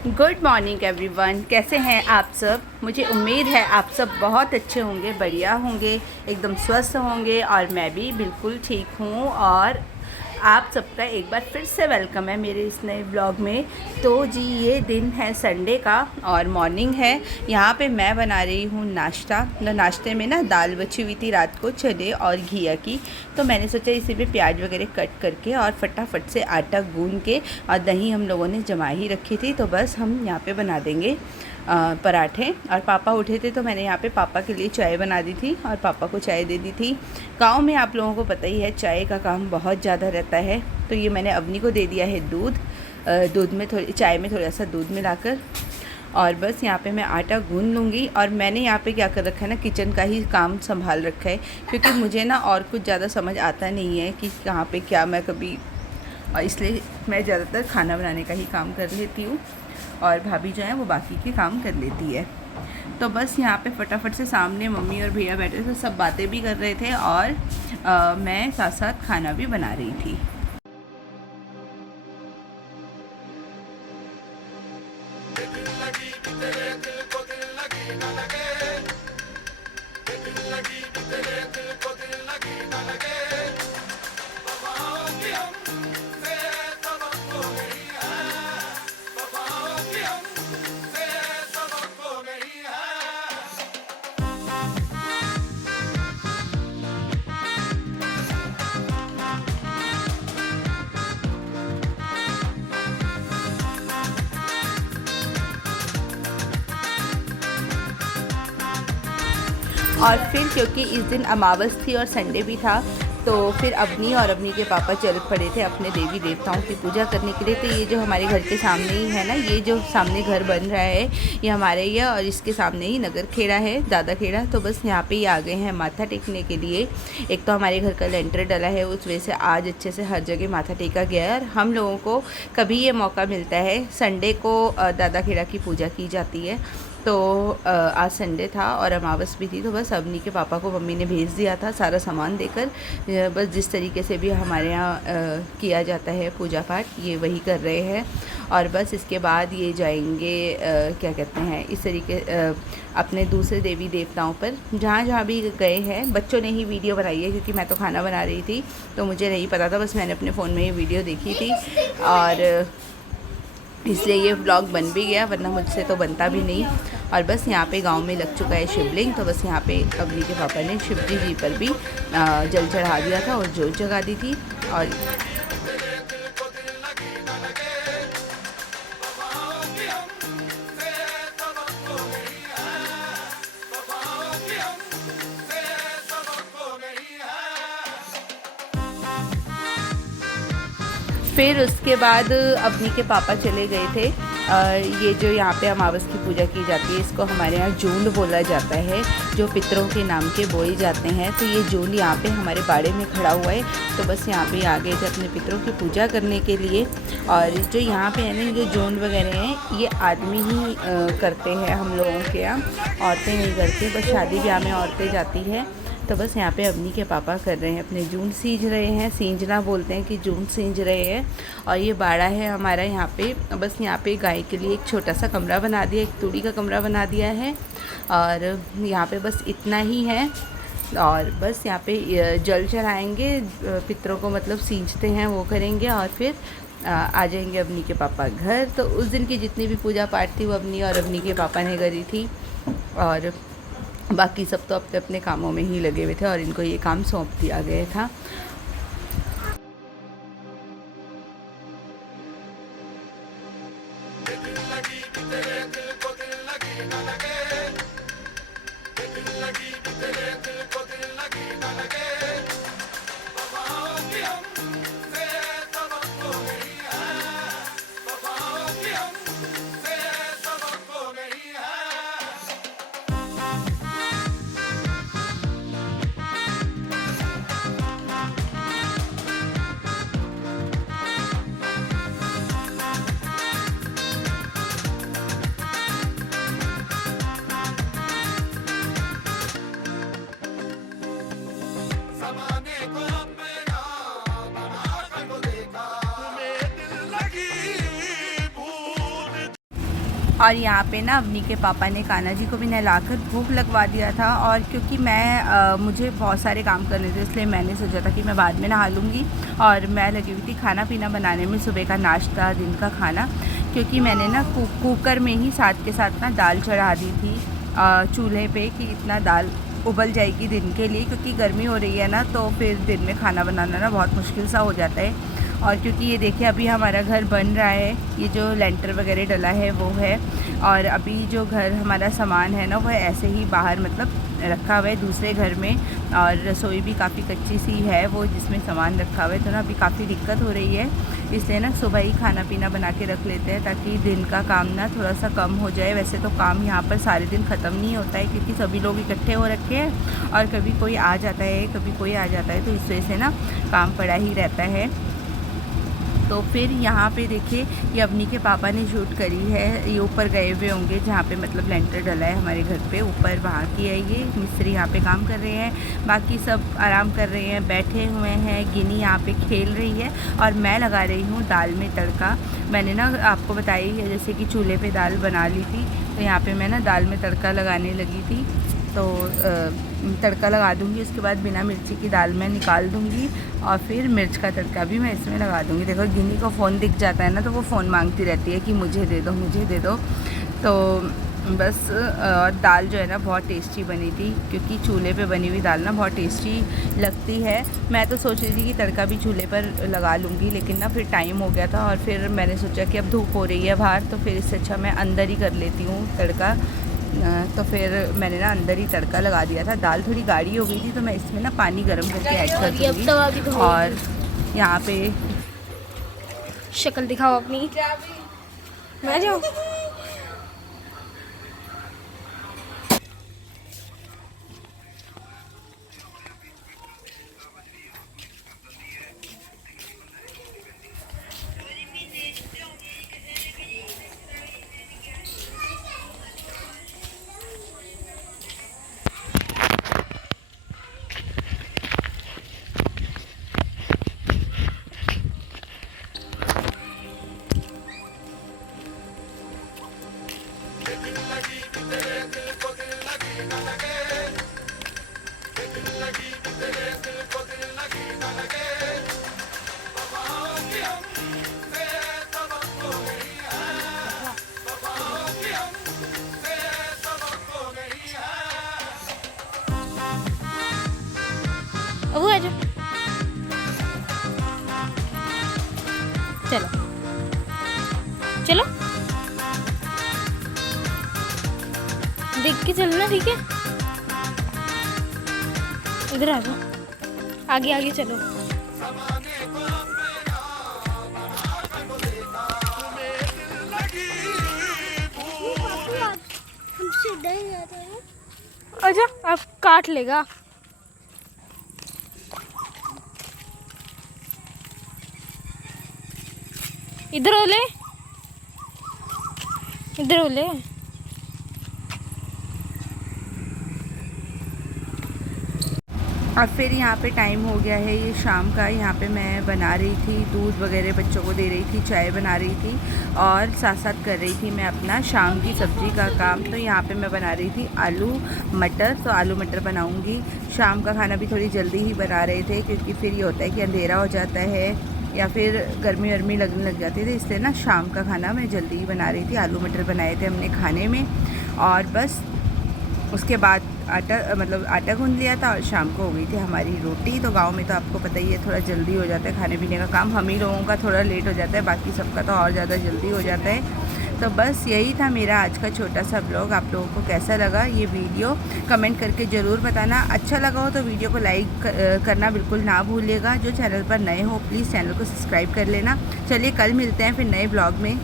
Good morning everyone, कैसे हैं आप सब। मुझे उम्मीद है आप सब बहुत अच्छे होंगे, बढ़िया होंगे, एकदम स्वस्थ होंगे और मैं भी बिल्कुल ठीक हूँ। और आप सबका एक बार फिर से वेलकम है मेरे इस नए ब्लॉग में। तो जी ये दिन है संडे का और मॉर्निंग है। यहाँ पे मैं बना रही हूँ नाश्ता। नाश्ते में ना दाल बची हुई थी रात को, चने और घिया की। तो मैंने सोचा इसी में प्याज वगैरह कट करके और फटाफट से आटा गूंद के, और दही हम लोगों ने जमा ही रखी थी, तो बस हम यहाँ पे बना देंगे पराठे। और पापा उठे थे तो मैंने यहाँ पे पापा के लिए चाय बना दी थी और पापा को चाय दे दी थी। गांव में आप लोगों को पता ही है चाय का काम बहुत ज़्यादा रहता है। तो ये मैंने अवनी को दे दिया है दूध में थोड़ी चाय में थोड़ा सा दूध मिलाकर। और बस यहाँ पे मैं आटा गूंद लूँगी। और मैंने यहाँ पे क्या कर रखा है ना, किचन का ही काम संभाल रखा है, क्योंकि मुझे ना और कुछ ज़्यादा समझ आता नहीं है कि कहाँ पे क्या मैं कभी, और इसलिए मैं ज़्यादातर खाना बनाने का ही काम कर लेती हूँ और भाभी जो है वो बाकी के काम कर लेती है। तो बस यहाँ पे फटाफट से सामने मम्मी और भैया बैठे थे, सब बातें भी कर रहे थे और मैं साथ साथ खाना भी बना रही थी। और फिर क्योंकि इस दिन अमावस थी और संडे भी था, तो फिर अवनी और अवनी के पापा चल पड़े थे अपने देवी देवताओं की पूजा करने के लिए। तो ये जो हमारे घर के सामने ही है ना, ये जो सामने घर बन रहा है ये हमारे ही है, और इसके सामने ही नगर खेड़ा है, दादा खेड़ा। तो बस यहाँ पे ही आ गए हैं माथा टेकने के लिए। एक तो हमारे घर का लेंटर डला है, उस वजह से आज अच्छे से हर जगह माथा टेका गया है। और हम लोगों को कभी ये मौका मिलता है, संडे को दादा खेड़ा की पूजा की जाती है। तो आज संडे था और अमावस भी थी, तो बस अवनी के पापा को मम्मी ने भेज दिया था सारा सामान देकर। बस जिस तरीके से भी हमारे यहाँ किया जाता है पूजा पाठ, ये वही कर रहे हैं। और बस इसके बाद ये जाएंगे क्या कहते हैं, इस तरीके अपने दूसरे देवी देवताओं पर जहाँ जहाँ भी गए हैं। बच्चों ने ही वीडियो बनाई है, क्योंकि मैं तो खाना बना रही थी तो मुझे नहीं पता था, बस मैंने अपने फ़ोन में ये वीडियो देखी थी और इसलिए ये व्लॉग बन भी गया, वरना मुझसे तो बनता भी नहीं। और बस यहाँ पे गांव में लग चुका है शिवलिंग, तो बस यहाँ पे अवनी के पापा ने शिवजी जी पर भी जल चढ़ा दिया था और जोत जगा दी थी। और फिर उसके बाद अवनी के पापा चले गए थे। ये जो यहाँ पे अमावस की पूजा की जाती है, इसको हमारे यहाँ जूंड बोला जाता है, जो पितरों के नाम के बोए जाते हैं। तो ये जूंड यहाँ पे हमारे बाड़े में खड़ा हुआ है। तो बस यहाँ पे आ गए थे अपने पितरों की पूजा करने के लिए। और जो यहाँ पे है ना, जो जूंड वगैरह हैं ये आदमी ही करते हैं, हम लोगों के यहाँ औरतें नहीं करती, बस शादी ब्याह में औरतें जाती हैं। तो बस यहाँ पे अवनी के पापा कर रहे हैं, अपने जून सींच रहे हैं, सींचना बोलते हैं कि जून सींच रहे हैं। और ये बाड़ा है हमारा यहाँ पे। बस यहाँ पे गाय के लिए एक छोटा सा कमरा बना दिया, एक तुड़ी का कमरा बना दिया है। और यहाँ पे बस इतना ही है। और बस यहाँ पे जल चढ़ाएंगे पितरों को, मतलब सींचते हैं वो करेंगे, और फिर आ जाएंगे अवनी के पापा घर। तो उस दिन की जितनी भी पूजा पाठ थी वो अवनी और अवनी के पापा ने करी थी, और बाकी सब तो अपने अपने कामों में ही लगे हुए थे और इनको ये काम सौंप दिया गया था। और यहाँ पे ना अवनी के पापा ने कान्हा जी को भी नहलाकर भूख लगवा दिया था। और क्योंकि मुझे बहुत सारे काम करने थे, इसलिए मैंने सोचा था कि मैं बाद में नहा लूँगी। और मैं लगी हुई थी खाना पीना बनाने में, सुबह का नाश्ता, दिन का खाना। क्योंकि मैंने ना कुकर में ही साथ के साथ ना दाल चढ़ा दी थी चूल्हे पे, कि इतना दाल उबल जाएगी दिन के लिए, क्योंकि गर्मी हो रही है ना, तो फिर दिन में खाना बनाना ना बहुत मुश्किल सा हो जाता है। और क्योंकि ये देखिए अभी हमारा घर बन रहा है, ये जो लेंटर वगैरह डला है वो है। और अभी जो घर हमारा सामान है ना, वह ऐसे ही बाहर मतलब रखा हुआ है दूसरे घर में। और रसोई भी काफ़ी कच्ची सी है वो, जिसमें सामान रखा हुआ है, तो ना अभी काफ़ी दिक्कत हो रही है। इसलिए ना सुबह ही खाना पीना बना के रख लेते हैं, ताकि दिन का काम ना थोड़ा सा कम हो जाए। वैसे तो काम यहाँ पर सारे दिन ख़त्म नहीं होता है, क्योंकि सभी लोग इकट्ठे हो रखे हैं और कभी कोई आ जाता है, कभी कोई आ जाता है, तो इस वजह से ना काम पड़ा ही रहता है। तो फिर यहाँ पे देखिए ये अवनी के पापा ने शूट करी है, ये ऊपर गए हुए होंगे जहाँ पे मतलब लेंटर डला है हमारे घर पे ऊपर, वहाँ की है ये। मिस्त्री यहाँ पे काम कर रहे हैं, बाकी सब आराम कर रहे हैं, बैठे हुए हैं। गिनी यहाँ पे खेल रही है और मैं लगा रही हूँ दाल में तड़का। मैंने ना आपको बताई है जैसे कि चूल्हे पे दाल बना ली थी, तो यहाँ पे मैं ना दाल में तड़का लगाने लगी थी। तो तड़का लगा दूँगी, उसके बाद बिना मिर्ची की दाल मैं निकाल दूँगी और फिर मिर्च का तड़का भी मैं इसमें लगा दूँगी। देखो गिनी को फ़ोन दिख जाता है ना, तो वो फ़ोन मांगती रहती है कि मुझे दे दो, मुझे दे दो। तो बस दाल जो है ना बहुत टेस्टी बनी थी, क्योंकि चूल्हे पे बनी हुई दाल ना बहुत टेस्टी लगती है। मैं तो सोच रही थी कि तड़का भी चूल्हे पर लगा लूँगी, लेकिन ना फिर टाइम हो गया था और फिर मैंने सोचा कि अब धूप हो रही है बाहर, तो फिर इससे अच्छा मैं अंदर ही कर लेती हूँ तड़का। तो फिर मैंने ना अंदर ही तड़का लगा दिया था। दाल थोड़ी गाढ़ी हो गई थी, तो मैं इसमें ना पानी गर्म करके ऐड कर दूँगी। और यहाँ पे शक्ल दिखाओ अपनी, मैं जाऊँ। अब आ जाओ, चलो चलो देख के चलना, ठीक है। इधर आ जाओ, आगे आगे चलो। अच्छा अब काट लेगा। इधर हो ले, इधर हो ले। और फिर यहाँ पे टाइम हो गया है ये शाम का। यहाँ पे मैं बना रही थी दूध वगैरह, बच्चों को दे रही थी, चाय बना रही थी और साथ साथ कर रही थी मैं अपना शाम की सब्ज़ी का काम। तो यहाँ पे मैं बना रही थी आलू मटर, तो आलू मटर बनाऊँगी। शाम का खाना भी थोड़ी जल्दी ही बना रहे थे, क्योंकि फिर ये होता है कि अंधेरा हो जाता है या फिर गर्मी वर्मी लगने लग जाती थी, इसलिए ना शाम का खाना मैं जल्दी ही बना रही थी। आलू मटर बनाए थे हमने खाने में, और बस उसके बाद आटा गूंद लिया था और शाम को हो गई थी हमारी रोटी। तो गांव में तो आपको पता ही है थोड़ा जल्दी हो जाता है खाने पीने का काम, हम ही लोगों का थोड़ा लेट हो जाता है, बाकी सबका तो और ज़्यादा जल्दी हो जाता है। तो बस यही था मेरा आज का छोटा सा ब्लॉग। आप लोगों को कैसा लगा ये वीडियो कमेंट करके ज़रूर बताना। अच्छा लगा हो तो वीडियो को लाइक करना बिल्कुल ना भूलिएगा। जो चैनल पर नए हो प्लीज़ चैनल को सब्सक्राइब कर लेना। चलिए कल मिलते हैं फिर नए ब्लॉग में।